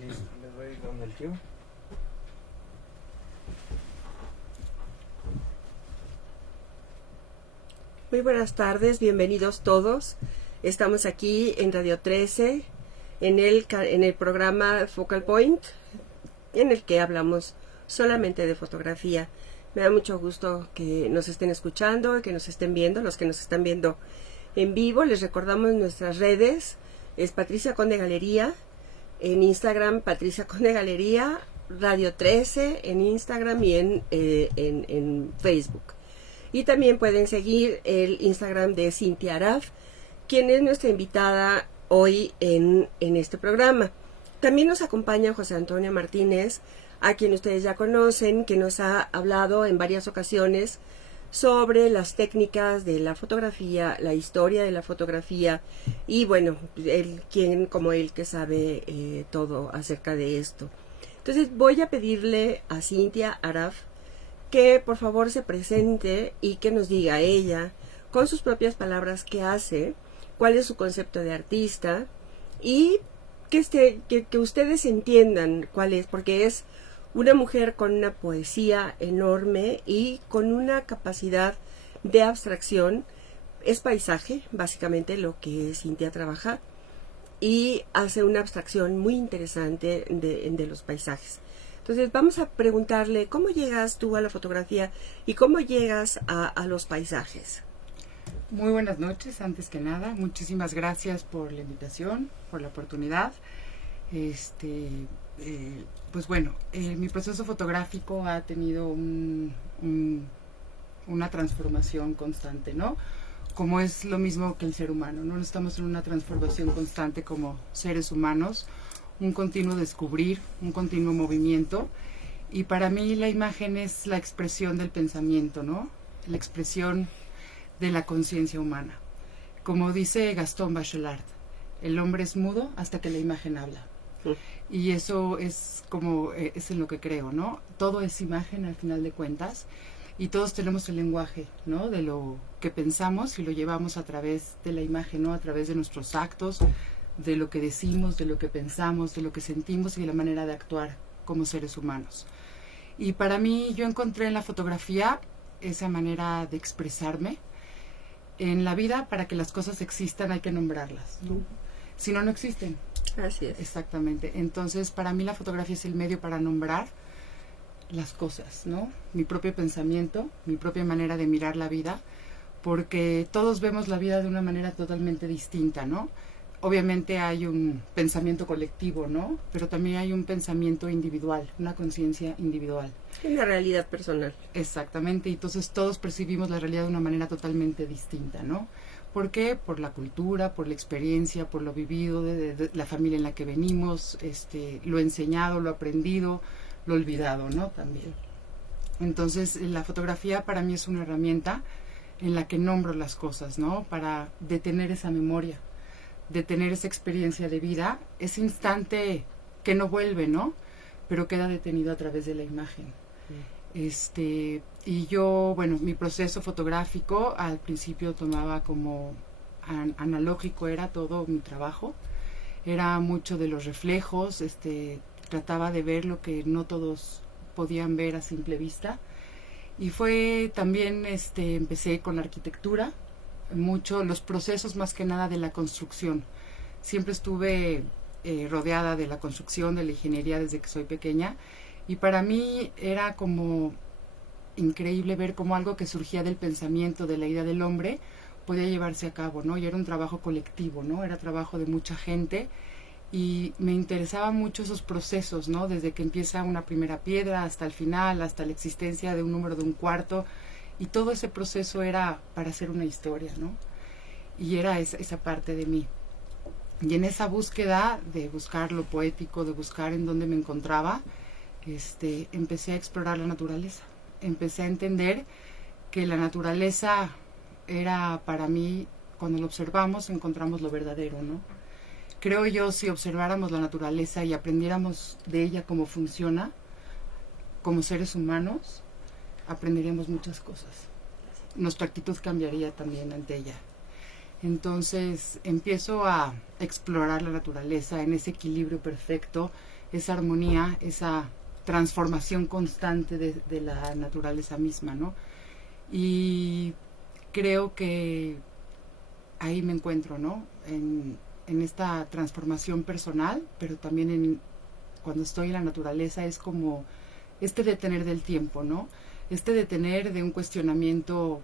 Listo, les voy dando el tiempo. Muy buenas tardes, bienvenidos todos. Estamos aquí en Radio 13, en el programa Focal Point, en el que hablamos solamente de fotografía. Me da mucho gusto que nos estén escuchando, que nos estén viendo, los que nos están viendo en vivo. Les recordamos nuestras redes, es Patricia Conde Galería, en Instagram Patricia Conde Galería, Radio 13 en Instagram y en Facebook. Y también pueden seguir el Instagram de Cintia Araf, quien es nuestra invitada hoy en este programa. También nos acompaña José Antonio Martínez, a quien ustedes ya conocen, que nos ha hablado en varias ocasiones sobre las técnicas de la fotografía, la historia de la fotografía, y bueno, él, quien como él que sabe todo acerca de esto. Entonces voy a pedirle a Cintia Araf que por favor se presente y que nos diga ella, con sus propias palabras, qué hace, cuál es su concepto de artista y que ustedes entiendan cuál es, porque es una mujer con una poesía enorme y con una capacidad de abstracción. Es paisaje, básicamente, lo que Cintia trabaja, y hace una abstracción muy interesante de los paisajes. Entonces vamos a preguntarle cómo llegas tú a la fotografía y cómo llegas a los paisajes. Muy buenas noches, antes que nada, muchísimas gracias por la invitación, por la oportunidad. Pues bueno, mi proceso fotográfico ha tenido una transformación constante, ¿no? Como es lo mismo que el ser humano, ¿no? Estamos en una transformación constante como seres humanos, un continuo descubrir, un continuo movimiento, y para mí la imagen es la expresión del pensamiento, ¿no? La expresión de la conciencia humana. Como dice Gaston Bachelard, el hombre es mudo hasta que la imagen habla. Y eso es como, es en lo que creo, ¿no? Todo es imagen al final de cuentas, y todos tenemos el lenguaje, ¿no? De lo que pensamos y lo llevamos a través de la imagen, ¿no? A través de nuestros actos, de lo que decimos, de lo que pensamos, de lo que sentimos y de la manera de actuar como seres humanos. Y para mí yo encontré en la fotografía esa manera de expresarme. En la vida, para que las cosas existan hay que nombrarlas, ¿no? Si no, no existen. Así es. Exactamente. Entonces, para mí la fotografía es el medio para nombrar las cosas, ¿no? Mi propio pensamiento, mi propia manera de mirar la vida, porque todos vemos la vida de una manera totalmente distinta, ¿no? Obviamente hay un pensamiento colectivo, ¿no? Pero también hay un pensamiento individual, una conciencia individual. Una realidad personal. Exactamente, y entonces todos percibimos la realidad de una manera totalmente distinta, ¿no? ¿Por qué? Por la cultura, por la experiencia, por lo vivido, de la familia en la que venimos, lo enseñado, lo aprendido, lo olvidado, ¿no? También. Entonces, la fotografía para mí es una herramienta en la que nombro las cosas, ¿no? Para detener esa memoria, detener esa experiencia de vida, ese instante que no vuelve, ¿no? Pero queda detenido a través de la imagen. Y yo, bueno, mi proceso fotográfico al principio tomaba como analógico, era todo mi trabajo, era mucho de los reflejos, trataba de ver lo que no todos podían ver a simple vista, y fue también, empecé con la arquitectura, mucho los procesos más que nada de la construcción. Siempre estuve rodeada de la construcción, de la ingeniería desde que soy pequeña, y para mí era como increíble ver cómo algo que surgía del pensamiento, de la idea del hombre, podía llevarse a cabo, ¿no? Y era un trabajo colectivo, ¿no? Era trabajo de mucha gente, y me interesaban mucho esos procesos, ¿no? Desde que empieza una primera piedra hasta el final, hasta la existencia de un número de un cuarto, y todo ese proceso era para hacer una historia, ¿no? Y era esa parte de mí. Y en esa búsqueda de buscar lo poético, de buscar en dónde me encontraba, empecé a explorar la naturaleza. Empecé a entender que la naturaleza era para mí, cuando lo observamos, encontramos lo verdadero, ¿no? Creo yo, si observáramos la naturaleza y aprendiéramos de ella cómo funciona, como seres humanos, aprenderíamos muchas cosas. Nuestra actitud cambiaría también ante ella. Entonces empiezo a explorar la naturaleza en ese equilibrio perfecto, esa armonía, esa transformación constante de la naturaleza misma, ¿no? Y creo que ahí me encuentro, ¿no? En esta transformación personal, pero también cuando estoy en la naturaleza es como este detener del tiempo, ¿no? Este detener de un cuestionamiento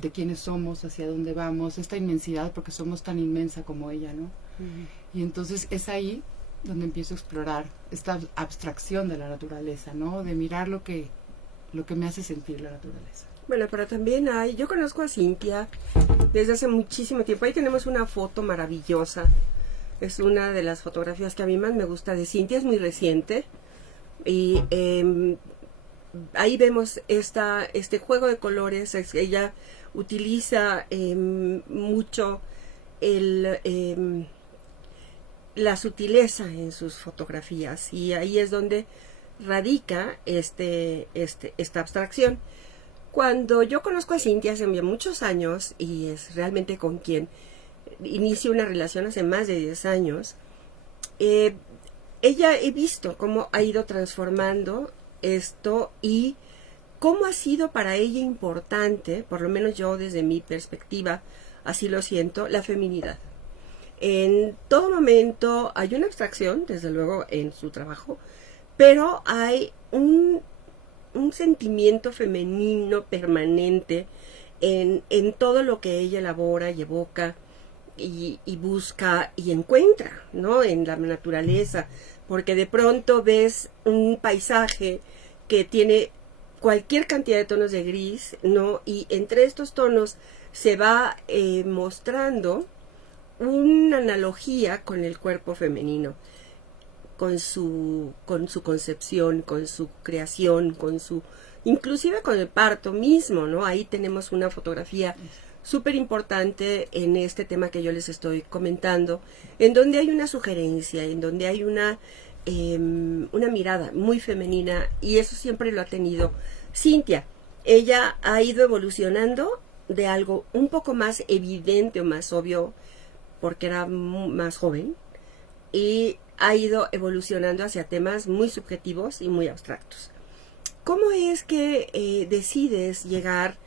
de quiénes somos, hacia dónde vamos, esta inmensidad, porque somos tan inmensa como ella, ¿no? Y entonces es ahí donde empiezo a explorar esta abstracción de la naturaleza, ¿no? De mirar lo que me hace sentir la naturaleza. Bueno, pero también yo conozco a Cintia desde hace muchísimo tiempo. Ahí tenemos una foto maravillosa. Es una de las fotografías que a mí más me gusta de Cintia, es muy reciente. Y ahí vemos este juego de colores. Ella utiliza mucho la sutileza en sus fotografías, y ahí es donde radica esta abstracción. Cuando yo conozco a Cintia hace muchos años, y es realmente con quien inicio una relación hace más de 10 años, ella he visto cómo ha ido transformando esto y cómo ha sido para ella importante, por lo menos yo desde mi perspectiva, así lo siento, la feminidad. En todo momento hay una abstracción, desde luego, en su trabajo, pero hay un sentimiento femenino permanente en todo lo que ella elabora y evoca y busca y encuentra, ¿no? En la naturaleza, porque de pronto ves un paisaje que tiene cualquier cantidad de tonos de gris, ¿no? Y entre estos tonos se va mostrando una analogía con el cuerpo femenino, con su concepción, con su creación, inclusive con el parto mismo, ¿no? Ahí tenemos una fotografía súper importante en este tema que yo les estoy comentando, en donde hay una sugerencia, en donde hay una mirada muy femenina, y eso siempre lo ha tenido Cintia. Ella ha ido evolucionando de algo un poco más evidente o más obvio, porque era más joven, y ha ido evolucionando hacia temas muy subjetivos y muy abstractos. ¿Cómo es que decides llegar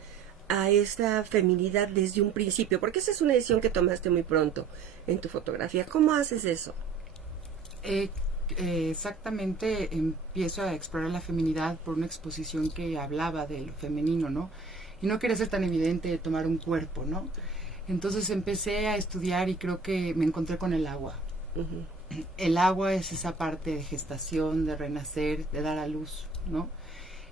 a esta feminidad desde un principio? Porque esa es una decisión que tomaste muy pronto en tu fotografía. ¿Cómo haces eso? Exactamente, empiezo a explorar la feminidad por una exposición que hablaba del femenino, ¿no? Y no quería ser tan evidente tomar un cuerpo, ¿no? Entonces empecé a estudiar y creo que me encontré con el agua. Uh-huh. El agua es esa parte de gestación, de renacer, de dar a luz, ¿no?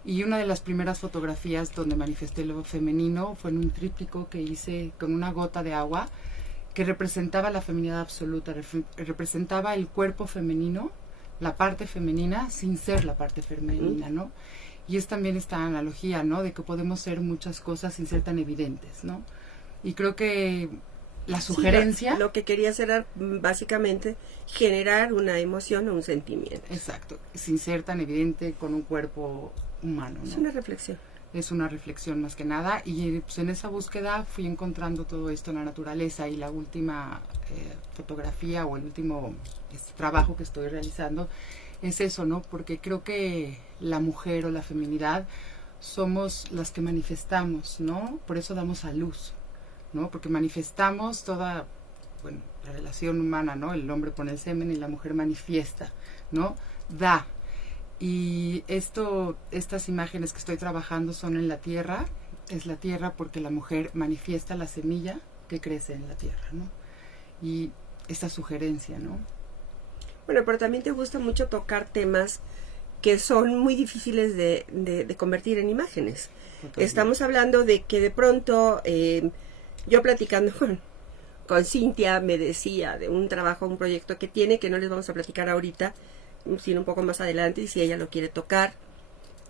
Y una de las primeras fotografías donde manifesté lo femenino fue en un tríptico que hice con una gota de agua que representaba la feminidad absoluta, representaba el cuerpo femenino, la parte femenina sin ser la parte femenina, ¿no? Y es también esta analogía, ¿no? De que podemos ser muchas cosas sin ser tan evidentes, ¿no? Y creo que la sugerencia... Sí, lo que querías era básicamente generar una emoción o un sentimiento. Exacto, sin ser tan evidente con un cuerpo humano, ¿no? Es una reflexión. Es una reflexión más que nada, y pues en esa búsqueda fui encontrando todo esto en la naturaleza, y la última fotografía o el último trabajo que estoy realizando es eso, ¿no? Porque creo que la mujer o la feminidad somos las que manifestamos, ¿no? Por eso damos a luz, ¿no? Porque manifestamos toda, bueno, la relación humana, ¿no? El hombre pone el semen y la mujer manifiesta, ¿no? Da. Y estas imágenes que estoy trabajando son en la tierra. Es la tierra porque la mujer manifiesta la semilla que crece en la tierra, ¿no? Y esta sugerencia, ¿no? Bueno, pero también te gusta mucho tocar temas que son muy difíciles de convertir en imágenes. Totalmente. Estamos hablando de que de pronto, yo platicando con Cintia, me decía de un trabajo, un proyecto que tiene, que no les vamos a platicar ahorita, sino un poco más adelante, y si ella lo quiere tocar.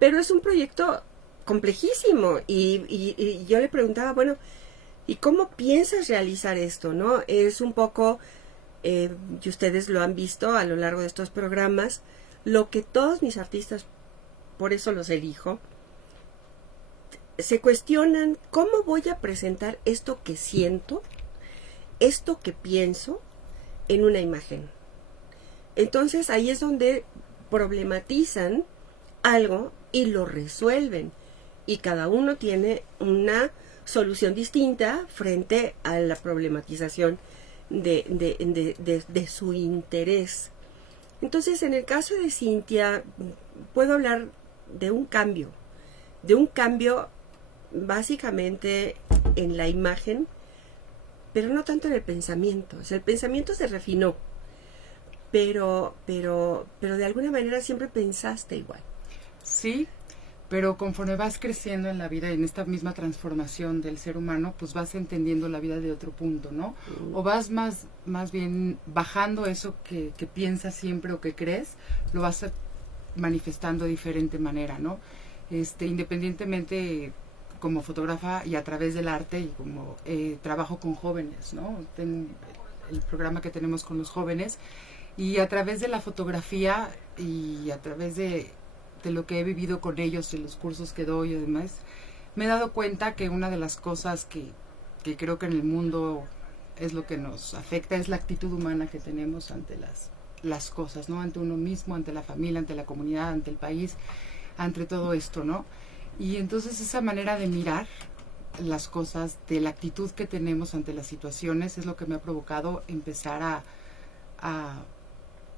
Pero es un proyecto complejísimo, y yo le preguntaba, bueno, ¿y cómo piensas realizar esto, no? Es un poco, y ustedes lo han visto a lo largo de estos programas, lo que todos mis artistas, por eso los elijo, se cuestionan: ¿cómo voy a presentar esto que siento esto que pienso en una imagen. Entonces ahí es donde problematizan algo y lo resuelven. Y cada uno tiene una solución distinta frente a la problematización de su interés. Entonces, en el caso de Cintia, puedo hablar de un cambio básicamente en la imagen, pero no tanto en el pensamiento. O sea, el pensamiento se refinó, pero de alguna manera siempre pensaste igual. Sí, pero conforme vas creciendo en la vida, en esta misma transformación del ser humano, pues vas entendiendo la vida de otro punto, ¿no? O vas más bien bajando eso que piensas siempre o que crees, lo vas manifestando de diferente manera, ¿no? Independientemente como fotógrafa y a través del arte, y como trabajo con jóvenes, ¿no? El programa que tenemos con los jóvenes, y a través de la fotografía y a través de lo que he vivido con ellos, de los cursos que doy y demás, me he dado cuenta que una de las cosas que creo que en el mundo es lo que nos afecta, es la actitud humana que tenemos ante las cosas, ¿no? Ante uno mismo, ante la familia, ante la comunidad, ante el país, ante todo esto, ¿no? Y entonces esa manera de mirar las cosas, de la actitud que tenemos ante las situaciones, es lo que me ha provocado empezar a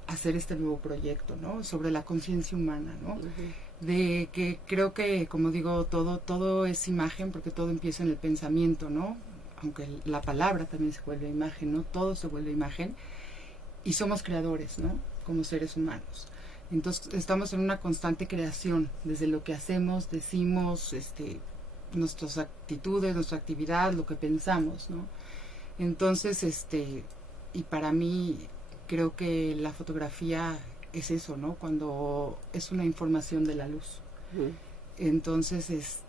hacer este nuevo proyecto, ¿no? Sobre la conciencia humana, ¿no? Uh-huh. De que creo que, como digo, todo es imagen, porque todo empieza en el pensamiento, ¿no? Aunque la palabra también se vuelve imagen, ¿no? Todo se vuelve imagen, y somos creadores, ¿no? Como seres humanos. Entonces estamos en una constante creación, desde lo que hacemos, decimos, nuestras actitudes, nuestra actividad, lo que pensamos, ¿no? Entonces, y para mí creo que la fotografía es eso, ¿no? Cuando es una información de la luz. Uh-huh. Entonces,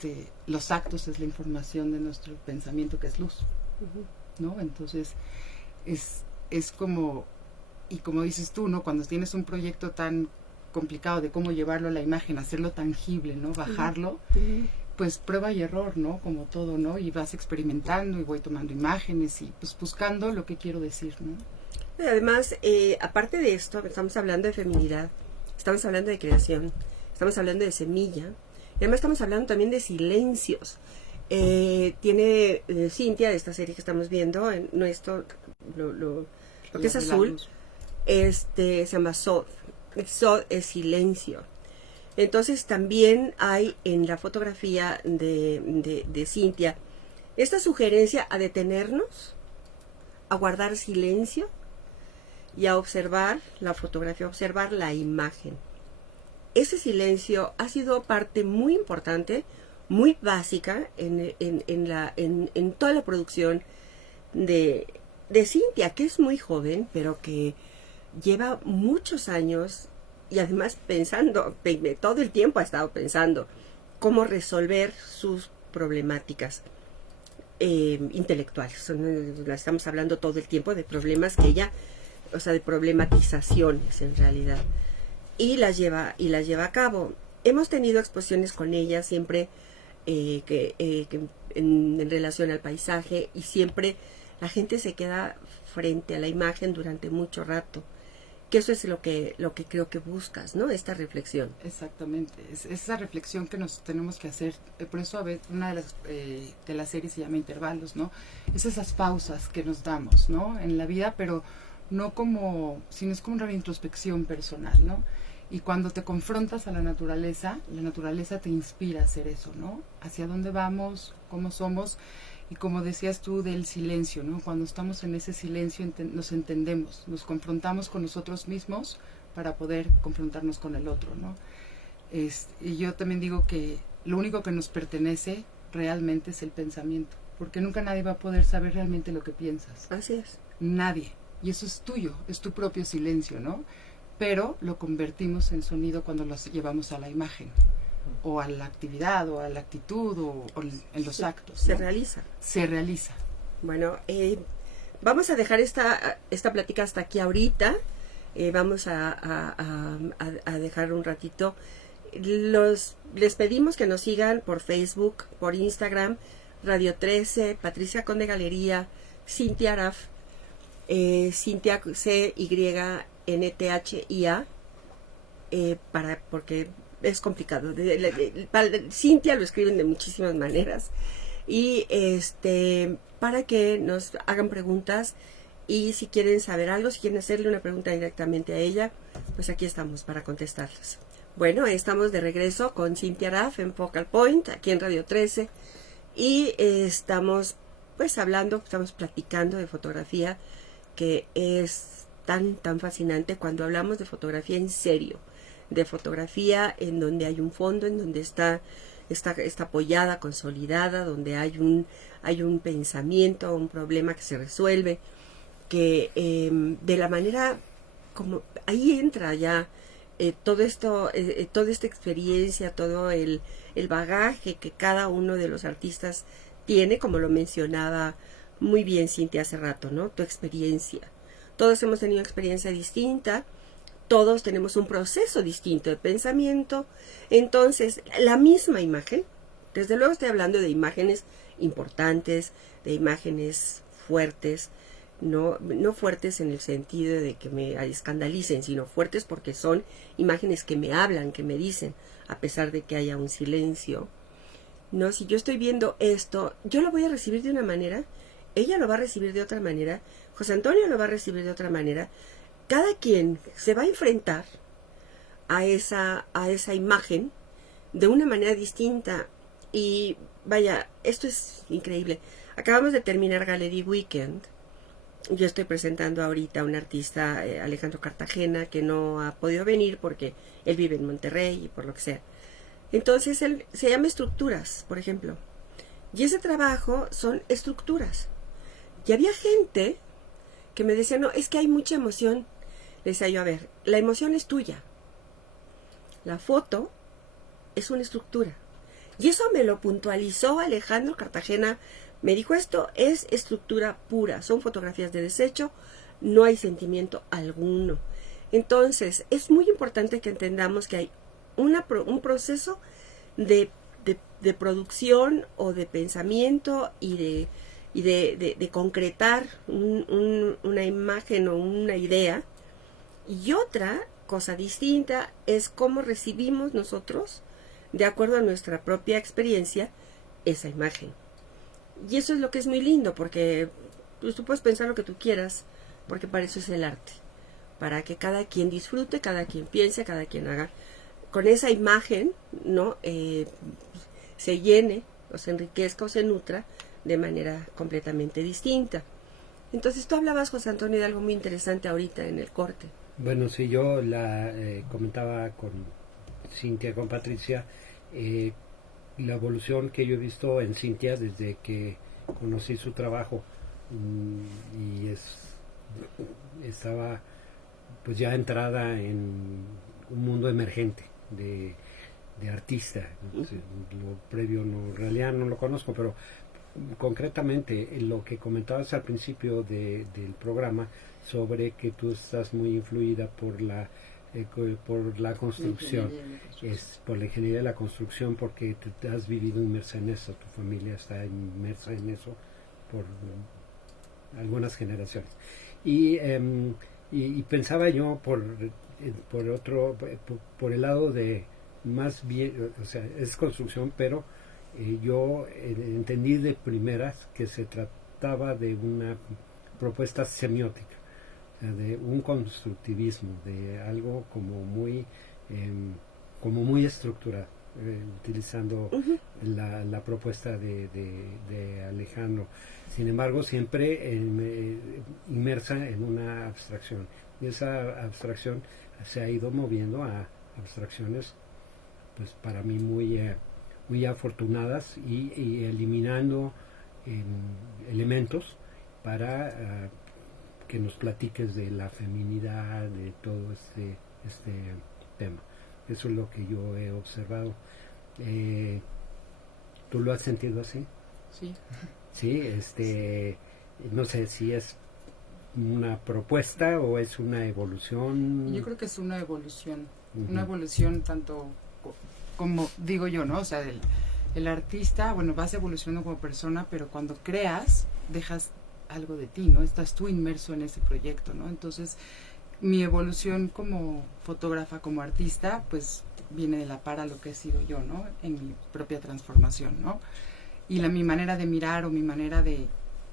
los actos es la información de nuestro pensamiento, que es luz, uh-huh, ¿no? Entonces, es como, y como dices tú, ¿no? Cuando tienes un proyecto tan complicado de cómo llevarlo a la imagen, hacerlo tangible, ¿no? Bajarlo, uh-huh, pues prueba y error, ¿no? Como todo, ¿no? Y vas experimentando y voy tomando imágenes y pues buscando lo que quiero decir, ¿no? Además, aparte de esto, estamos hablando de feminidad, estamos hablando de creación, estamos hablando de semilla, y además estamos hablando también de silencios. Tiene Cintia, de esta serie que estamos viendo, no esto, lo que es azul, se llama Sod. Sod es silencio. Entonces también hay en la fotografía de Cintia esta sugerencia a detenernos, a guardar silencio y a observar la fotografía, a observar la imagen. Ese silencio ha sido parte muy importante, muy básica en toda la producción de Cintia, que es muy joven, pero que lleva muchos años y además pensando, todo el tiempo ha estado pensando cómo resolver sus problemáticas intelectuales. Estamos hablando todo el tiempo de problemas que ella, o sea, de problematizaciones en realidad, y las lleva a cabo. Hemos tenido exposiciones con ella siempre en relación al paisaje, y siempre la gente se queda frente a la imagen durante mucho rato, que eso es lo que creo que buscas, ¿no? Esta reflexión. Exactamente, es esa reflexión que nos tenemos que hacer. Por eso a veces una de las series se llama Intervalos, ¿no? Es esas pausas que nos damos, ¿no? En la vida, pero no como, sino es como una introspección personal, ¿no? Y cuando te confrontas a la naturaleza te inspira a hacer eso, ¿no? Hacia dónde vamos, cómo somos, y como decías tú del silencio, ¿no? Cuando estamos en ese silencio nos entendemos, nos confrontamos con nosotros mismos para poder confrontarnos con el otro, ¿no? Y yo también digo que lo único que nos pertenece realmente es el pensamiento, porque nunca nadie va a poder saber realmente lo que piensas. Así es. Nadie. Y eso es tuyo, es tu propio silencio, ¿no? Pero lo convertimos en sonido cuando lo llevamos a la imagen, o a la actividad, o a la actitud, o en los actos, ¿no? Se realiza. Bueno, vamos a dejar esta plática hasta aquí ahorita. Vamos a dejar un ratito. Les pedimos que nos sigan por Facebook, por Instagram, Radio 13, Patricia Conde Galería, Cintia Araf, Cynthia, CYNTHIA, porque es complicado. Cynthia lo escriben de muchísimas maneras. Y para que nos hagan preguntas, y si quieren saber algo, si quieren hacerle una pregunta directamente a ella, pues aquí estamos para contestarlas. Bueno, estamos de regreso con Cynthia Raff en Focal Point, aquí en Radio 13, y estamos pues estamos platicando de fotografía, que es tan fascinante cuando hablamos de fotografía en serio, de fotografía en donde hay un fondo, en donde está apoyada, consolidada, donde hay un pensamiento, un problema que se resuelve, que de la manera como ahí entra ya todo esto, toda esta experiencia, todo el bagaje que cada uno de los artistas tiene, como lo mencionaba muy bien Cynthia hace rato, ¿no? Tu experiencia. Todos hemos tenido experiencia distinta, todos tenemos un proceso distinto de pensamiento. Entonces, la misma imagen, desde luego estoy hablando de imágenes importantes, de imágenes fuertes, no fuertes en el sentido de que me escandalicen, sino fuertes porque son imágenes que me hablan, que me dicen, a pesar de que haya un silencio. No, si yo estoy viendo esto, yo lo voy a recibir de una manera, ella lo va a recibir de otra manera, José Antonio lo va a recibir de otra manera. Cada quien se va a enfrentar a esa imagen de una manera distinta. Y vaya, esto es increíble. Acabamos de terminar Gallery Weekend. Yo estoy presentando ahorita a un artista, Alejandro Cartagena, que no ha podido venir porque él vive en Monterrey y por lo que sea. Entonces él se llama Estructuras, por ejemplo. Y ese trabajo son estructuras. Y había gente que me decía, no, es que hay mucha emoción. Le decía yo, a ver, la emoción es tuya. La foto es una estructura. Y eso me lo puntualizó Alejandro Cartagena. Me dijo, esto es estructura pura. Son fotografías de desecho. No hay sentimiento alguno. Entonces, es muy importante que entendamos que hay un proceso de producción o de pensamiento y de concretar una imagen o una idea. Y otra cosa distinta es cómo recibimos nosotros, de acuerdo a nuestra propia experiencia, esa imagen. Y eso es lo que es muy lindo, porque pues, tú puedes pensar lo que tú quieras, porque para eso es el arte. Para que cada quien disfrute, cada quien piense, cada quien haga con esa imagen, ¿no? Se llene, o se enriquezca, o se nutra de manera completamente distinta. Entonces tú hablabas, José Antonio, de algo muy interesante ahorita en el corte. Bueno, sí, yo la comentaba con Cynthia, con Patricia, la evolución que yo he visto en Cynthia desde que conocí su trabajo, y estaba pues ya entrada en un mundo emergente de artista. Lo previo en realidad no lo conozco, pero concretamente lo que comentabas al principio del programa sobre que tú estás muy influida por la construcción, por la ingeniería de la construcción, porque tú has vivido inmersa en eso, tu familia está inmersa en eso por algunas generaciones. Y pensaba yo por el lado de más bien, o sea, es construcción, pero yo entendí de primeras que se trataba de una propuesta semiótica, o sea, de un constructivismo, de algo como muy estructurado, utilizando la propuesta de Alejandro. Sin embargo, siempre inmersa en una abstracción, y esa abstracción se ha ido moviendo a abstracciones, pues para mí muy afortunadas, y eliminando elementos para que nos platiques de la feminidad, de todo este tema. Eso es lo que yo he observado. ¿Tú lo has sentido así? Sí. Sí, no sé si es una propuesta o es una evolución. Yo creo que es una evolución, una evolución tanto como digo yo, ¿no? O sea, el artista, bueno, vas evolucionando como persona, pero cuando creas, dejas algo de ti, ¿no? Estás tú inmerso en ese proyecto, ¿no? Entonces, mi evolución como fotógrafa, como artista, pues viene de la par a lo que he sido yo, ¿no? En mi propia transformación, ¿no? Y mi manera de mirar o mi manera de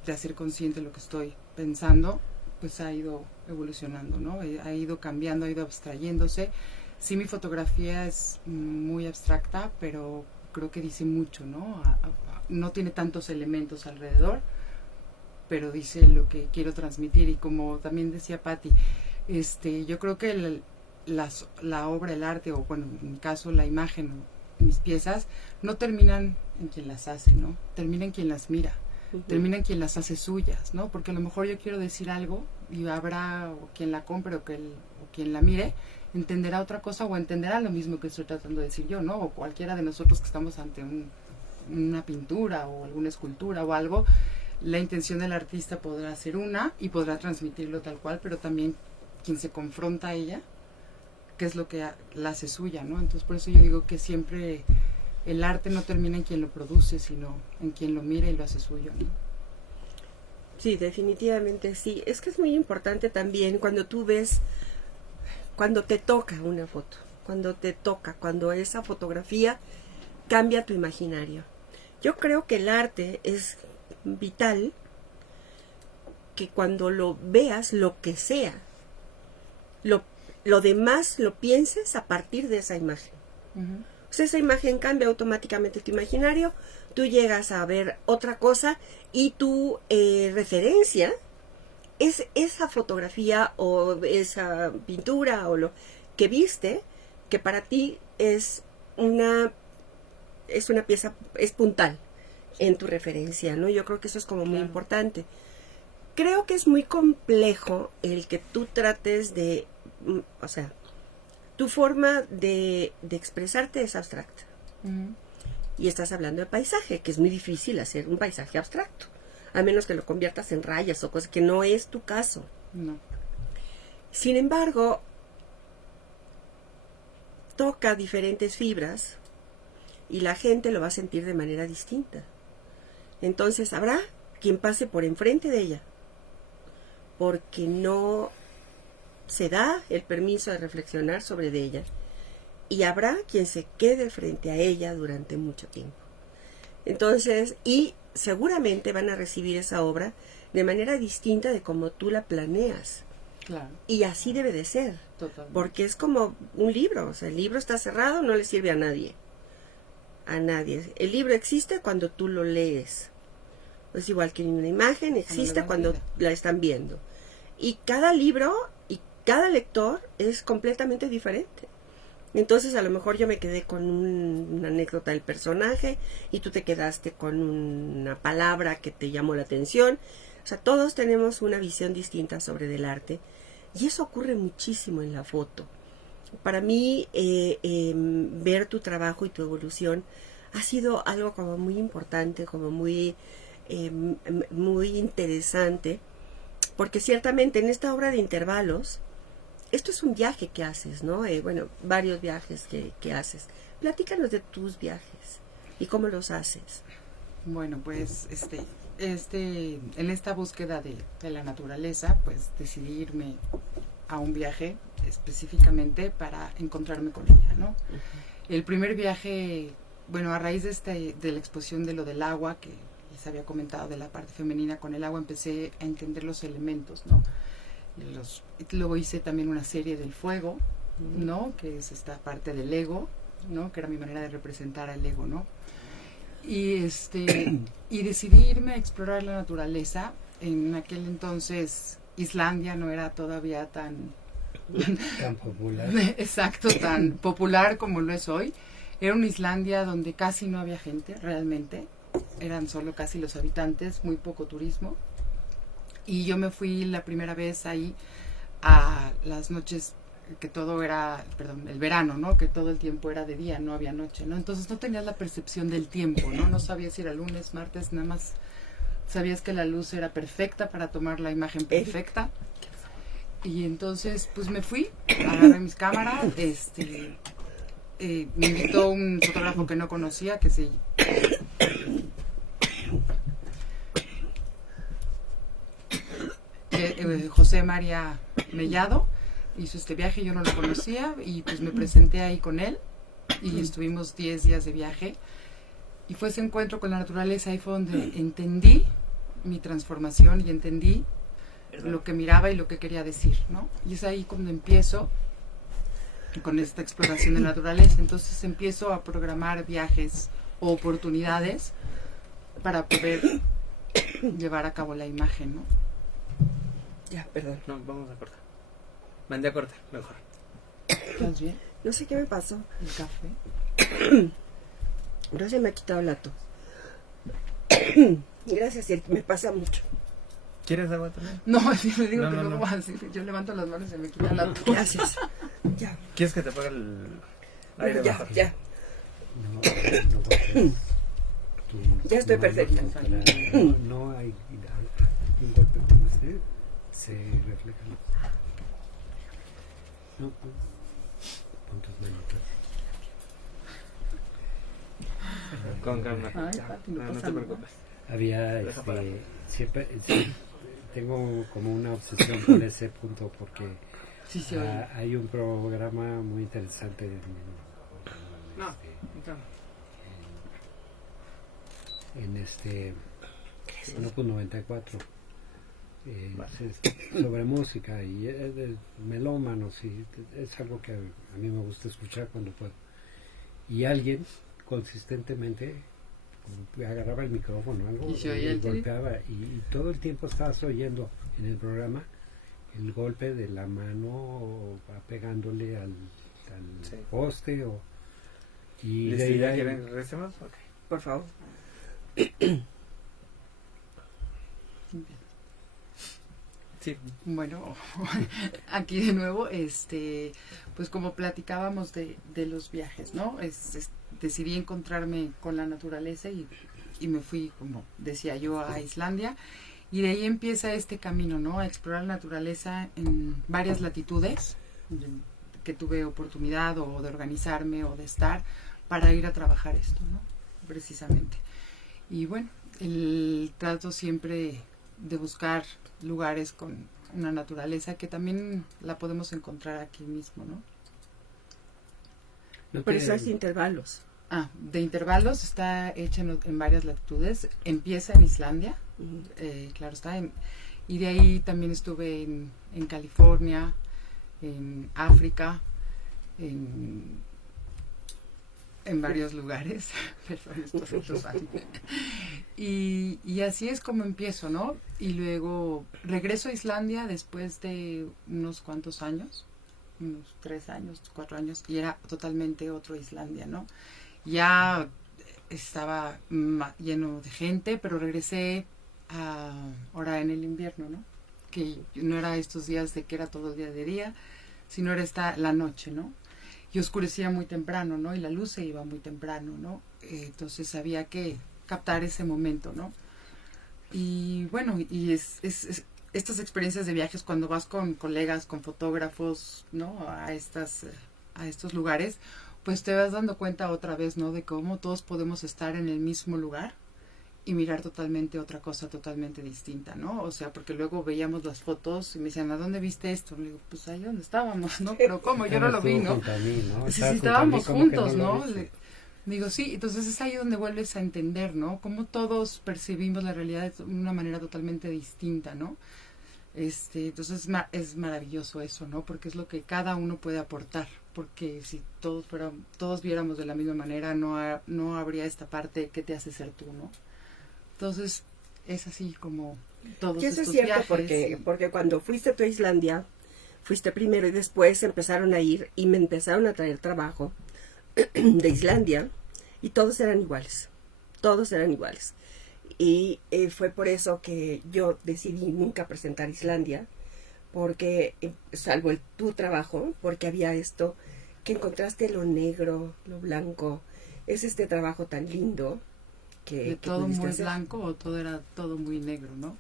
hacer consciente lo que estoy pensando, pues ha ido evolucionando, ¿no? Ha ido cambiando, ha ido abstrayéndose. Sí, mi fotografía es muy abstracta, pero creo que dice mucho, ¿no? No tiene tantos elementos alrededor, pero dice lo que quiero transmitir. Y como también decía Patti, yo creo que la obra, el arte, o bueno, en mi caso la imagen, mis piezas, no terminan en quien las hace, ¿no? Termina en quien las mira, termina en quien las hace suyas, ¿no? Porque a lo mejor yo quiero decir algo y habrá quien la compre o quien la mire, entenderá otra cosa o entenderá lo mismo que estoy tratando de decir yo, ¿no? O cualquiera de nosotros que estamos ante una pintura o alguna escultura o algo, la intención del artista podrá ser una y podrá transmitirlo tal cual, pero también quien se confronta a ella, qué es lo que la hace suya, ¿no? Entonces por eso yo digo que siempre el arte no termina en quien lo produce, sino en quien lo mira y lo hace suyo, ¿no? Sí, definitivamente sí. Es que es muy importante también cuando tú ves, cuando te toca una foto, cuando esa fotografía cambia tu imaginario. Yo creo que el arte es vital, que cuando lo veas, lo que sea, lo demás lo pienses a partir de esa imagen. Uh-huh. O sea, esa imagen cambia automáticamente tu imaginario, tú llegas a ver otra cosa y tu referencia es esa fotografía o esa pintura o lo que viste, que para ti es una pieza, es puntal en tu referencia, ¿no? Yo creo que eso es como muy importante. Creo que es muy complejo el que tú trates de, o sea, tu forma de expresarte es abstracta. Uh-huh. Y estás hablando de paisaje, que es muy difícil hacer un paisaje abstracto, a menos que lo conviertas en rayas o cosas, que no es tu caso. No. Sin embargo, toca diferentes fibras y la gente lo va a sentir de manera distinta. Entonces habrá quien pase por enfrente de ella, porque no se da el permiso de reflexionar sobre de ella, y habrá quien se quede frente a ella durante mucho tiempo. Entonces, y seguramente van a recibir esa obra de manera distinta de como tú la planeas. Claro. Y así debe de ser. Totalmente. Porque es como un libro. O sea, el libro está cerrado, no le sirve a nadie. A nadie. El libro existe cuando tú lo lees. Es igual que una imagen, existe cuando la están viendo. Y cada libro y cada lector es completamente diferente. Entonces a lo mejor yo me quedé con una anécdota del personaje y tú te quedaste con una palabra que te llamó la atención. O sea, todos tenemos una visión distinta sobre del arte y eso ocurre muchísimo en la foto. Para mí ver tu trabajo y tu evolución ha sido algo como muy importante, como muy interesante, porque ciertamente en esta obra de intervalos esto es un viaje que haces, ¿no? Bueno, varios viajes que haces. Platícanos de tus viajes y cómo los haces. Bueno, pues en esta búsqueda de la naturaleza, pues decidí irme a un viaje específicamente para encontrarme con ella, ¿no? Uh-huh. El primer viaje, bueno, a raíz de la exposición de lo del agua, que les había comentado de la parte femenina con el agua, empecé a entender los elementos, ¿no? Luego hice también una serie del fuego, ¿no? Que es esta parte del ego, ¿no? Que era mi manera de representar al ego, ¿no? Y decidí irme a explorar la naturaleza. En aquel entonces Islandia no era todavía tan popular. Exacto, tan popular como lo es hoy. Era una Islandia donde casi no había gente, realmente. Eran solo casi los habitantes, muy poco turismo. Y yo me fui la primera vez ahí a las noches, que todo era, el verano, ¿no? Que todo el tiempo era de día, no había noche, ¿no? Entonces no tenías la percepción del tiempo, ¿no? No sabías si era lunes, martes, nada más sabías que la luz era perfecta para tomar la imagen perfecta. Y entonces, pues me fui, agarré mis cámaras, me invitó un fotógrafo que no conocía, José María Mellado hizo este viaje, yo no lo conocía y pues me presenté ahí con él y estuvimos 10 días de viaje y fue ese encuentro con la naturaleza, ahí fue donde entendí mi transformación y entendí lo que miraba y lo que quería decir, ¿no? Y es ahí cuando empiezo con esta exploración de la naturaleza. Entonces empiezo a programar viajes o oportunidades para poder llevar a cabo la imagen, ¿no? Ya, perdón. No, vamos a cortar. Mandé a cortar, mejor. ¿Estás bien? No sé qué me pasó. ¿El café? No se me ha quitado la tos. Gracias, Eric, me pasa mucho. ¿Quieres agua también? No, sí, le digo No, que no, luego no. va a decir, yo levanto las manos y se me quita la tos. Gracias. Ya, ¿Quieres que te apague el aire ya, mejor? ya. No, porque Ya estoy perfecta. No hay un golpe como este, se refleja. No, pon tus manitas. Con calma. Ay, Ya, Pati, no no pasa te nada. preocupes. Había, Deja para mí. siempre tengo como una obsesión con ese punto porque Sí, se oye. hay un programa muy interesante No, no. en este 1.94 Vale. sobre música y melómanos y es algo que a mí me gusta escuchar cuando puedo y alguien consistentemente agarraba el micrófono algo Y se oía el golpeaba y todo el tiempo estabas oyendo en el programa el golpe de la mano pegándole al Sí. poste y ¿Listo? de ¿Ya ahí quieren que regresemos? Ok. Por favor. Sí. Bueno, aquí de nuevo, pues como platicábamos de los viajes, ¿no? Decidí encontrarme con la naturaleza y me fui, como decía yo, a Islandia. Y de ahí empieza este camino, ¿no? A explorar la naturaleza en varias latitudes, que tuve oportunidad o de organizarme o de estar para ir a trabajar esto, ¿no? Precisamente. Y bueno, el trato siempre de buscar lugares con una naturaleza que también la podemos encontrar aquí mismo, ¿no? no Por te- eso hay intervalos. De intervalos, está hecha en varias latitudes, empieza en Islandia, claro está, y de ahí también estuve en California, en África, en varios lugares, perdón, estos otros años. Y así es como empiezo, ¿no? Y luego regreso a Islandia después de unos cuantos años, unos 3 años, 4 años, y era totalmente otro Islandia, ¿no? Ya estaba lleno de gente, pero regresé ahora en el invierno, ¿no? Que no era estos días de que era todo el día de día, sino era la noche, ¿no? Y oscurecía muy temprano, ¿no? Y la luz se iba muy temprano, ¿no? Entonces había que captar ese momento, ¿no? Y bueno, y estas experiencias de viajes cuando vas con colegas, con fotógrafos, ¿no? A estos lugares, pues te vas dando cuenta otra vez, ¿no? De cómo todos podemos estar en el mismo lugar y mirar totalmente otra cosa totalmente distinta, ¿no? O sea, porque luego veíamos las fotos y me decían, ¿a dónde viste esto? Le digo, pues ahí donde estábamos, ¿no? Pero ¿cómo? Yo no lo vi, ¿no? Junto a mí, ¿no? Sí, Estabas sí, junto a mí, estábamos ¿cómo que juntos, lo ¿no? viste? Digo, sí, entonces es ahí donde vuelves a entender, ¿no? Cómo todos percibimos la realidad de una manera totalmente distinta, ¿no? Entonces es maravilloso eso, ¿no? Porque es lo que cada uno puede aportar, porque si todos viéramos de la misma manera, no habría esta parte que te hace ser tú, ¿no? Entonces es así como todos Y eso estos es cierto viajes. porque cuando fuiste tú a Islandia, fuiste primero y después empezaron a ir y me empezaron a traer trabajo de Islandia y todos eran iguales. Todos eran iguales. Y fue por eso que yo decidí nunca presentar Islandia, porque, salvo tu trabajo, porque había esto, que encontraste lo negro, lo blanco, es este trabajo tan lindo que todo pudiste muy hacer. blanco o todo era todo muy negro, ¿no?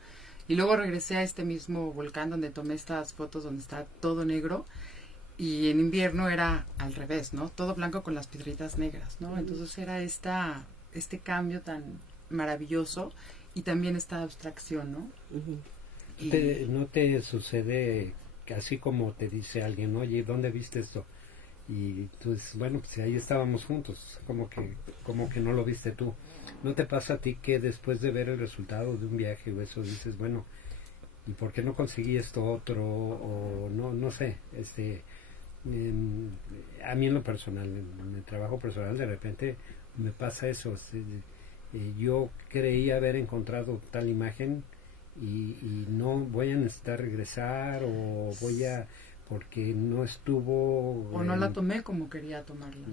Y luego regresé a este mismo volcán donde tomé estas fotos donde está todo negro y en invierno era al revés, ¿no? Todo blanco con las piedritas negras, ¿no? Entonces era este cambio tan maravilloso y también esta abstracción, ¿no? Ujú. ¿No te sucede que así como te dice alguien, oye, ¿dónde viste esto? Y tú dices, bueno, pues ahí estábamos juntos, como que no lo viste tú. ¿No te pasa a ti que después de ver el resultado de un viaje o eso dices, bueno, ¿y por qué no conseguí esto otro? O no sé, a mí en lo personal, en el trabajo personal, de repente me pasa eso. Yo creí haber encontrado tal imagen y no voy a necesitar regresar o porque no estuvo o no la tomé como quería tomarla.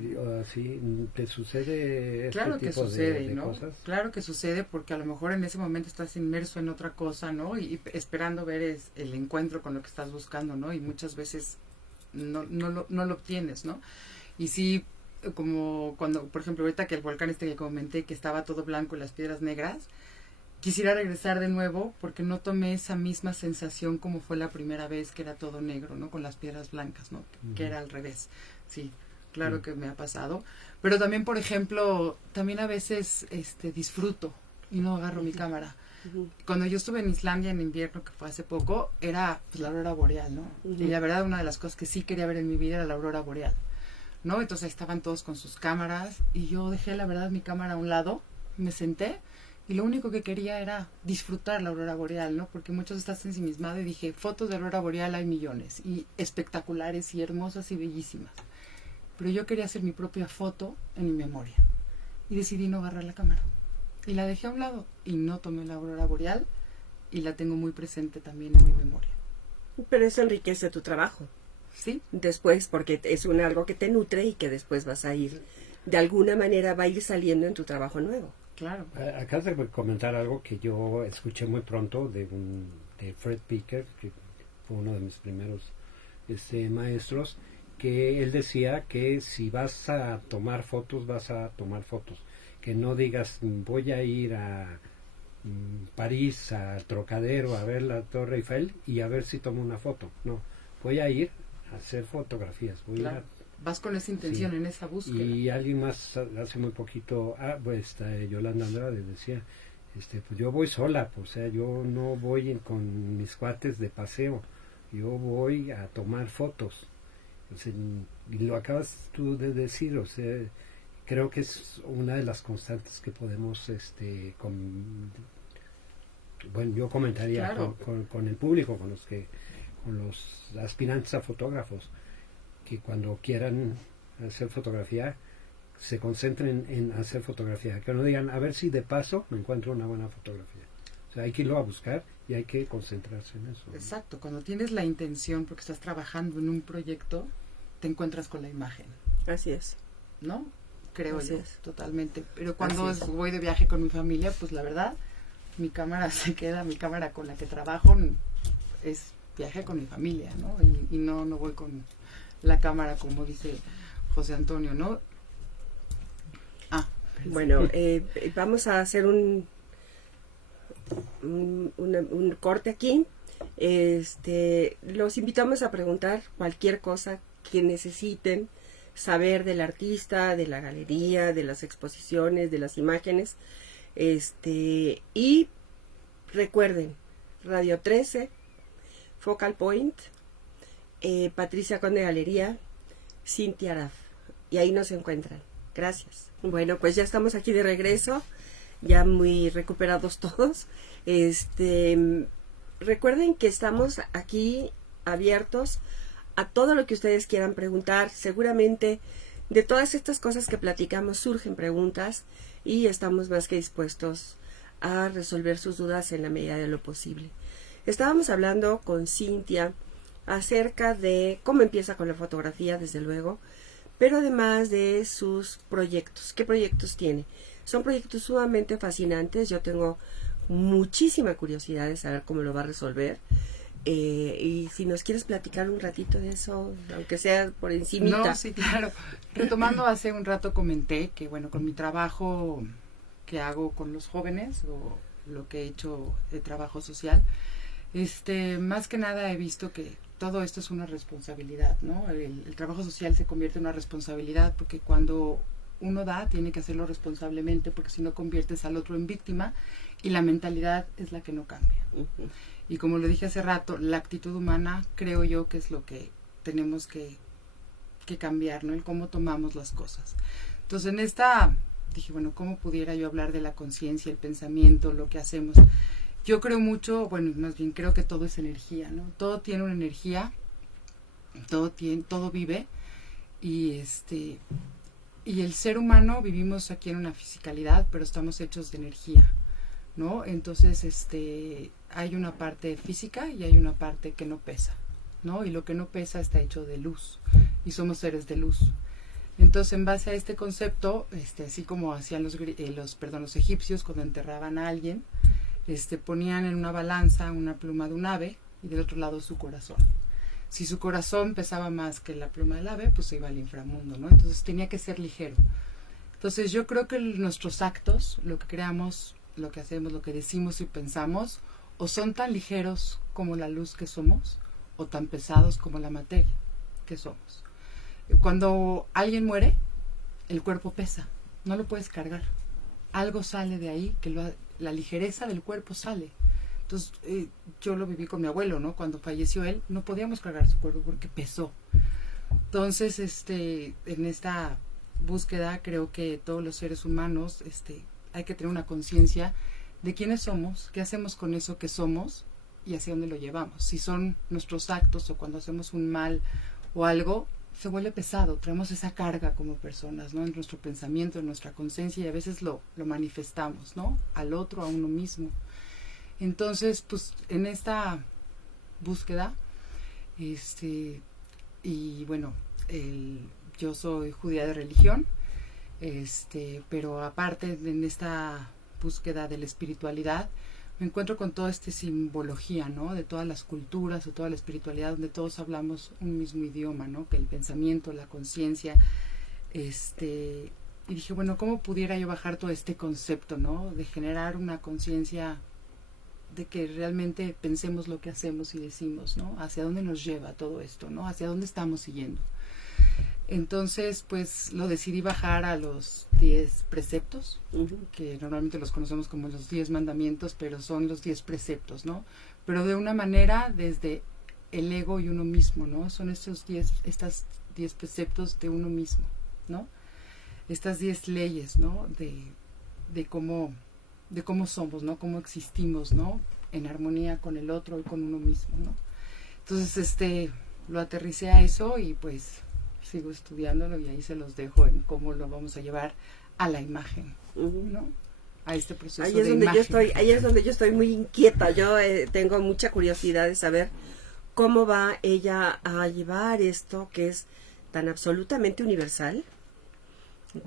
¿Sí? ¿Te sucede Claro este que tipo sucede, de ¿no? cosas? Claro que sucede porque a lo mejor en ese momento estás inmerso en otra cosa, ¿no? Y esperando ver el encuentro con lo que estás buscando, ¿no? Y muchas veces no lo obtienes, ¿no? Y sí, como cuando, por ejemplo, ahorita que el volcán que comenté, que estaba todo blanco y las piedras negras, quisiera regresar de nuevo porque no tomé esa misma sensación como fue la primera vez, que era todo negro, ¿no? Con las piedras blancas, ¿no? Que era al revés. Sí, claro que me ha pasado. Pero también, por ejemplo, también a veces disfruto y no agarro mi cámara. Cuando yo estuve en Islandia en invierno, que fue hace poco, era pues, la aurora boreal, ¿no? Y la verdad, una de las cosas que sí quería ver en mi vida era la aurora boreal, ¿no? Entonces estaban todos con sus cámaras y yo dejé, la verdad, mi cámara a un lado, me senté y lo único que quería era disfrutar la aurora boreal, ¿no? Porque muchos están ensimismados y dije, fotos de aurora boreal hay millones y espectaculares y hermosas y bellísimas. Pero yo quería hacer mi propia foto en mi memoria y decidí no agarrar la cámara. Y la dejé a un lado y no tomé la aurora boreal y la tengo muy presente también en mi memoria. Pero eso enriquece tu trabajo. Sí. Después, porque es algo que te nutre y que después vas a ir, de alguna manera va a ir saliendo en tu trabajo nuevo. Claro. Acabas de comentar algo que yo escuché muy pronto de Fred Picker, que fue uno de mis primeros maestros, que él decía que si vas a tomar fotos, vas a tomar fotos. Que no digas, voy a ir a París, al Trocadero, a ver la Torre Eiffel y a ver si tomo una foto. No, voy a ir a hacer fotografías. Claro. Vas con esa intención, en esa búsqueda. Y alguien más hace muy poquito, Yolanda Andrade decía, pues yo voy sola, o sea, yo no voy con mis cuates de paseo, yo voy a tomar fotos. O sea, y lo acabas tú de decir, o sea, creo que es una de las constantes que podemos, bueno, yo comentaría claro. con el público, con los aspirantes a fotógrafos, que cuando quieran hacer fotografía se concentren en hacer fotografía, que no digan a ver si de paso me encuentro una buena fotografía. O sea, hay que irlo a buscar y hay que concentrarse en eso, ¿no? Exacto, cuando tienes la intención porque estás trabajando en un proyecto, te encuentras con la imagen. Así es. ¿No? Creo Así yo, es. Totalmente. Pero cuando voy de viaje con mi familia, pues la verdad, mi cámara se queda, mi cámara con la que trabajo es viaje con mi familia, ¿no? Y no voy con la cámara como dice José Antonio, ¿no? Bueno, vamos a hacer un corte aquí. Los invitamos a preguntar cualquier cosa que necesiten saber del artista, de la galería, de las exposiciones, de las imágenes. Y recuerden, Radio 13, Focal Point, Patricia Conde Galería, Cintia Araf. Y ahí nos encuentran. Gracias. Bueno, pues ya estamos aquí de regreso, ya muy recuperados todos. Recuerden que estamos aquí abiertos a todo lo que ustedes quieran preguntar. Seguramente de todas estas cosas que platicamos surgen preguntas y estamos más que dispuestos a resolver sus dudas en la medida de lo posible. Estábamos hablando con Cintia acerca de cómo empieza con la fotografía, desde luego, pero además de sus proyectos. ¿Qué proyectos tiene? Son proyectos sumamente fascinantes. Yo tengo muchísima curiosidad de saber cómo lo va a resolver. Y si nos quieres platicar un ratito de eso, aunque sea por encimita. No, sí, claro. Retomando, hace un rato comenté que, bueno, con mi trabajo que hago con los jóvenes, o lo que he hecho de trabajo social, más que nada he visto que todo esto es una responsabilidad, ¿no? El trabajo social se convierte en una responsabilidad porque cuando uno da, tiene que hacerlo responsablemente, porque si no conviertes al otro en víctima y la mentalidad es la que no cambia. Y como lo dije hace rato, la actitud humana creo yo que es lo que tenemos que cambiar, ¿no? El cómo tomamos las cosas. Entonces en esta dije, bueno, ¿cómo pudiera yo hablar de la conciencia, el pensamiento, lo que hacemos? Yo creo mucho, bueno, más bien creo que todo es energía, ¿no? Todo tiene una energía, todo vive, y y el ser humano vivimos aquí en una fisicalidad, pero estamos hechos de energía, ¿no? Entonces, hay una parte física y hay una parte que no pesa, ¿no? Y lo que no pesa está hecho de luz, y somos seres de luz. Entonces, en base a este concepto, así como hacían los egipcios cuando enterraban a alguien, ponían en una balanza una pluma de un ave y del otro lado su corazón. Si su corazón pesaba más que la pluma del ave, pues se iba al inframundo, ¿no? Entonces tenía que ser ligero. Entonces yo creo que nuestros actos, lo que creamos, lo que hacemos, lo que decimos y pensamos, o son tan ligeros como la luz que somos, o tan pesados como la materia que somos. Cuando alguien muere, el cuerpo pesa, no lo puedes cargar. Algo sale de ahí, la ligereza del cuerpo sale. Entonces, yo lo viví con mi abuelo, ¿no? Cuando falleció él, no podíamos cargar su cuerpo porque pesó. Entonces, en esta búsqueda, creo que todos los seres humanos, hay que tener una conciencia de quiénes somos, qué hacemos con eso que somos y hacia dónde lo llevamos. Si son nuestros actos o cuando hacemos un mal o algo, se vuelve pesado, traemos esa carga como personas, ¿no? En nuestro pensamiento, en nuestra conciencia, y a veces lo manifestamos, ¿no? Al otro, a uno mismo. Entonces, pues, en esta búsqueda, y bueno, yo soy judía de religión, pero aparte en esta búsqueda de la espiritualidad, me encuentro con toda esta simbología, ¿no? De todas las culturas o toda la espiritualidad, donde todos hablamos un mismo idioma, ¿no? Que el pensamiento, la conciencia, y dije, bueno, ¿cómo pudiera yo bajar todo este concepto, ¿no? De generar una conciencia de que realmente pensemos lo que hacemos y decimos, ¿no? Hacia dónde nos lleva todo esto, ¿no? Hacia dónde estamos siguiendo. Entonces, pues, lo decidí bajar a los 10 preceptos, que normalmente los conocemos como los 10 mandamientos, pero son los 10 preceptos, ¿no? Pero de una manera desde el ego y uno mismo, ¿no? Son estas 10 preceptos de uno mismo, ¿no? Estas 10 leyes, ¿no? De cómo somos, ¿no? Cómo existimos, ¿no? En armonía con el otro y con uno mismo, ¿no? Entonces, lo aterricé a eso y pues sigo estudiándolo y ahí se los dejo en cómo lo vamos a llevar a la imagen, ¿no? A este proceso ahí es de donde imagen. ahí es donde yo estoy muy inquieta. Yo tengo mucha curiosidad de saber cómo va ella a llevar esto que es tan absolutamente universal,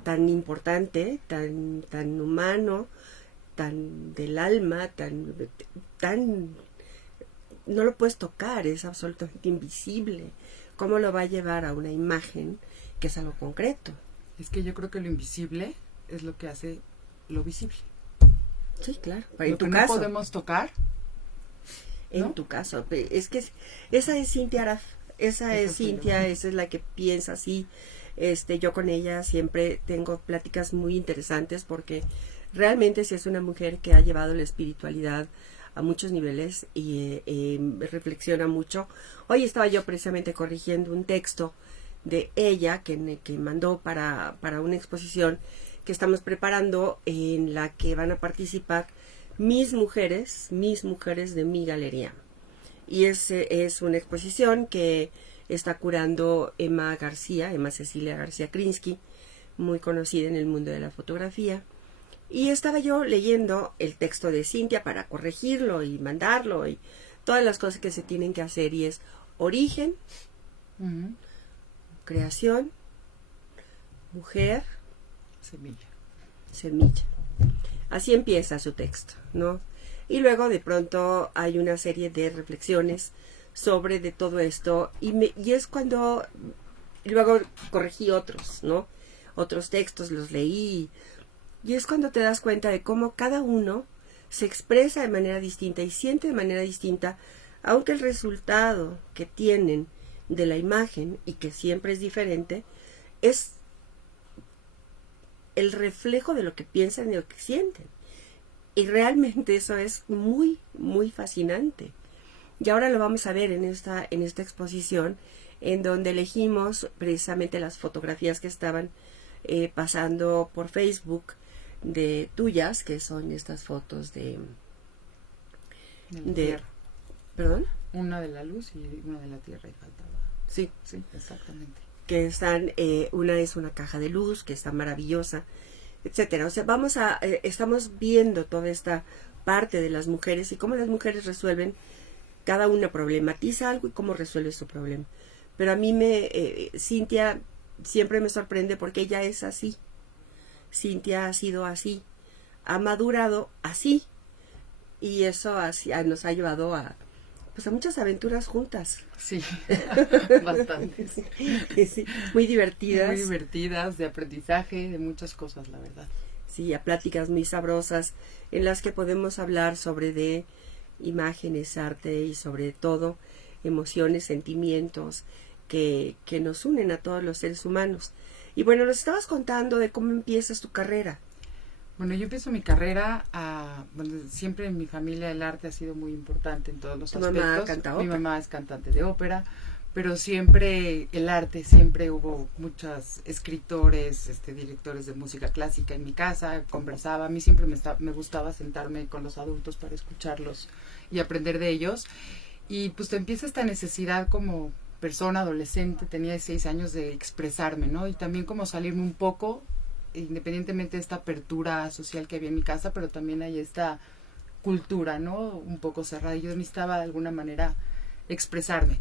tan importante, tan humano, tan del alma, tan no lo puedes tocar, es absolutamente invisible. ¿Cómo lo va a llevar a una imagen que es algo concreto? Es que yo creo que lo invisible es lo que hace lo visible. Sí, claro. Lo que no podemos tocar. En ¿no? tu caso, es que esa es Cintia Araf, esa es Cintia, esa es la que piensa así. Yo con ella siempre tengo pláticas muy interesantes porque realmente sí es una mujer que ha llevado la espiritualidad a muchos niveles y reflexiona mucho. Hoy estaba yo precisamente corrigiendo un texto de ella que mandó para una exposición que estamos preparando en la que van a participar mis mujeres de mi galería. Y es una exposición que está curando Emma Cecilia García Krinsky, muy conocida en el mundo de la fotografía. Y estaba yo leyendo el texto de Cintia para corregirlo y mandarlo y todas las cosas que se tienen que hacer, y es origen, creación, mujer, semilla. Así empieza su texto, ¿no? Y luego de pronto hay una serie de reflexiones sobre de todo esto y es cuando luego corregí otros, ¿no? Otros textos los leí y es cuando te das cuenta de cómo cada uno se expresa de manera distinta y siente de manera distinta, aunque el resultado que tienen de la imagen, y que siempre es diferente, es el reflejo de lo que piensan y lo que sienten. Y realmente eso es muy, muy fascinante, Y ahora lo vamos a ver en esta exposición, en donde elegimos precisamente las fotografías que estaban pasando por Facebook de tuyas, que son estas fotos de tierra. ¿Perdón? Una de la luz y una de la tierra y faltaba. Sí. Sí, exactamente. Que están, una es una caja de luz, que está maravillosa, etcétera. O sea, estamos viendo toda esta parte de las mujeres y cómo las mujeres resuelven, cada una problematiza algo y cómo resuelve su problema. Pero a mí Cintia siempre me sorprende porque ella es así. Cintia ha sido así, ha madurado así, y eso nos ha llevado a muchas aventuras juntas. Sí, bastantes. Sí, muy divertidas. Muy divertidas, de aprendizaje, de muchas cosas, la verdad. Sí, a pláticas muy sabrosas en las que podemos hablar sobre de imágenes, arte y sobre todo emociones, sentimientos que nos unen a todos los seres humanos. Y bueno, nos estabas contando de cómo empiezas tu carrera. Bueno, yo empiezo mi carrera siempre en mi familia el arte ha sido muy importante en todos los aspectos. ¿Tu mamá canta ópera? Mi mamá es cantante de ópera, pero siempre el arte, siempre hubo muchos escritores, directores de música clásica en mi casa, conversaba. A mí siempre me gustaba sentarme con los adultos para escucharlos y aprender de ellos. Y pues te empieza esta necesidad como persona adolescente, tenía 16 años, de expresarme, ¿no? Y también como salirme un poco, independientemente de esta apertura social que había en mi casa, pero también hay esta cultura, ¿no? Un poco cerrada. Yo necesitaba de alguna manera expresarme.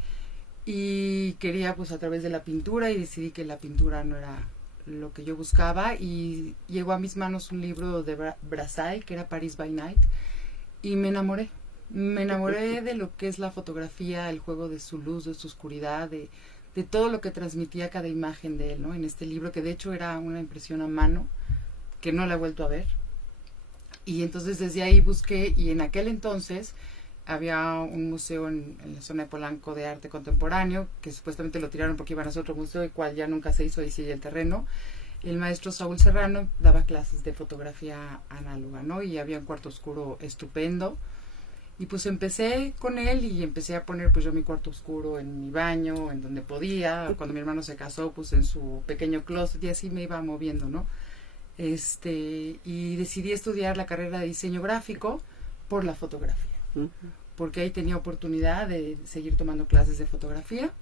Y quería pues a través de la pintura, y decidí que la pintura no era lo que yo buscaba, y llegó a mis manos un libro de Brassai, que era Paris by Night, y me enamoré. Me enamoré de lo que es la fotografía, el juego de su luz, de su oscuridad, de todo lo que transmitía cada imagen de él, ¿no? En este libro, que de hecho era una impresión a mano, que no la he vuelto a ver. Y entonces desde ahí busqué, y en aquel entonces había un museo en la zona de Polanco de arte contemporáneo, que supuestamente lo tiraron porque iban a hacer otro museo, el cual ya nunca se hizo, ahí sigue el terreno. El maestro Saúl Serrano daba clases de fotografía análoga, ¿no? Y había un cuarto oscuro estupendo. Y pues empecé con él y empecé a poner pues yo mi cuarto oscuro en mi baño, en donde podía. Cuando mi hermano se casó, pues en su pequeño closet, y así me iba moviendo, ¿no? Y decidí estudiar la carrera de diseño gráfico por la fotografía. Porque ahí tenía oportunidad de seguir tomando clases de fotografía.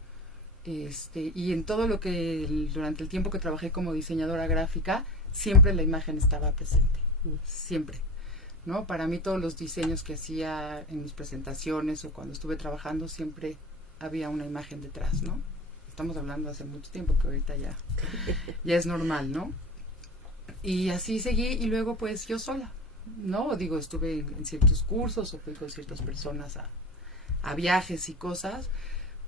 Y en todo lo que, durante el tiempo que trabajé como diseñadora gráfica, siempre la imagen estaba presente. Siempre. ¿No? Para mí todos los diseños que hacía en mis presentaciones o cuando estuve trabajando, siempre había una imagen detrás, ¿no? Estamos hablando hace mucho tiempo, que ahorita ya es normal, ¿no? Y así seguí, y luego pues yo sola, ¿no? Digo, estuve en ciertos cursos o fui con ciertas personas a viajes y cosas,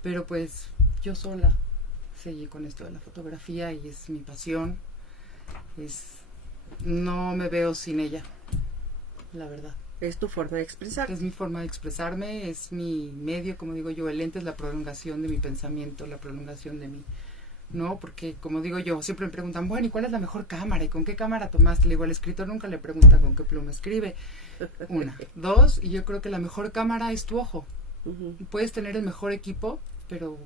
pero pues yo sola seguí con esto de la fotografía, y es mi pasión. No me veo sin ella, la verdad. Es tu forma de expresar. Es mi forma de expresarme, es mi medio, como digo yo, el lente es la prolongación de mi pensamiento, la prolongación de mí, ¿no? Porque, como digo yo, siempre me preguntan, bueno, ¿y cuál es la mejor cámara? ¿Y con qué cámara tomaste? Le digo, al escritor nunca le preguntan con qué pluma escribe. Una. Dos, y yo creo que la mejor cámara es tu ojo. Puedes tener el mejor equipo, pero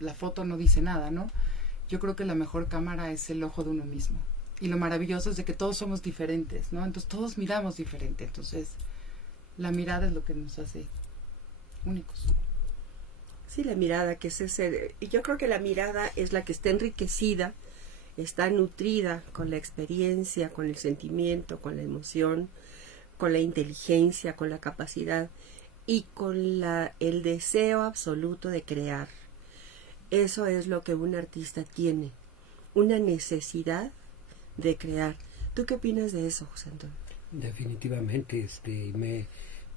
la foto no dice nada, ¿no? Yo creo que la mejor cámara es el ojo de uno mismo. Y lo maravilloso es de que todos somos diferentes, ¿no? Entonces todos miramos diferente. Entonces la mirada es lo que nos hace únicos. Sí, la mirada, que es ese... Y yo creo que la mirada es la que está enriquecida, está nutrida con la experiencia, con el sentimiento, con la emoción, con la inteligencia, con la capacidad y con el deseo absoluto de crear. Eso es lo que un artista tiene, una necesidad de crear. ¿Tú qué opinas de eso, José Antonio? Definitivamente,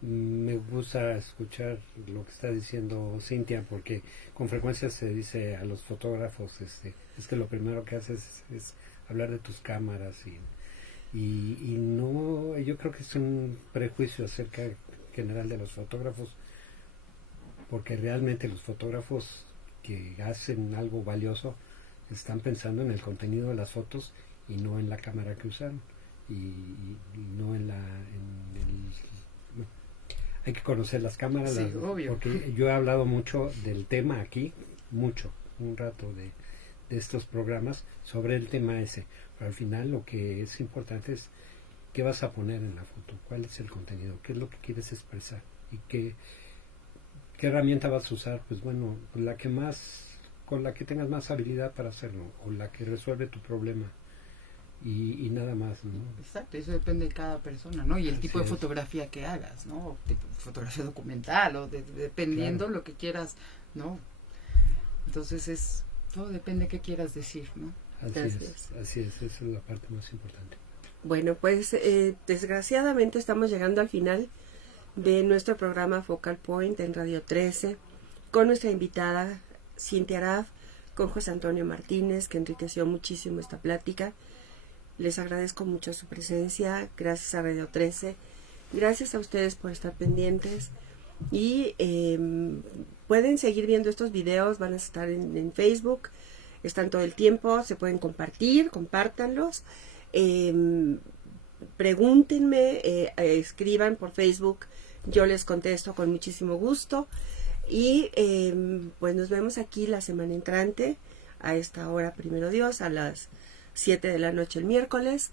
me gusta escuchar lo que está diciendo Cintia, porque con frecuencia se dice a los fotógrafos, es que lo primero que haces es hablar de tus cámaras, y no, yo creo que es un prejuicio acerca general de los fotógrafos, porque realmente los fotógrafos que hacen algo valioso están pensando en el contenido de las fotos y no en la cámara que usaron, y no hay que conocer las cámaras, Sí, obvio. porque yo he hablado mucho del tema aquí, un rato de estos programas sobre el tema ese, pero al final lo que es importante es qué vas a poner en la foto, cuál es el contenido, qué es lo que quieres expresar y qué herramienta vas a usar. Pues bueno, con la que tengas más habilidad para hacerlo, o la que resuelve tu problema, y nada más, ¿no? Exacto, eso depende de cada persona, ¿no? Y el tipo de Así es. fotografía que hagas, ¿no? Tipo fotografía documental, o dependiendo Claro. lo que quieras, ¿no? Entonces todo depende de qué quieras decir, ¿no? Así es, esa es la parte más importante. Bueno, pues desgraciadamente estamos llegando al final de nuestro programa Focal Point en Radio 13 con nuestra invitada Cintia Araf, con José Antonio Martínez, que enriqueció muchísimo esta plática. Les agradezco mucho su presencia, gracias a Radio 13, gracias a ustedes por estar pendientes y pueden seguir viendo estos videos, van a estar en Facebook, están todo el tiempo, se pueden compartir, compártanlos, pregúntenme, escriban por Facebook, yo les contesto con muchísimo gusto y pues nos vemos aquí la semana entrante a esta hora, primero Dios, a las 7 de la noche el miércoles,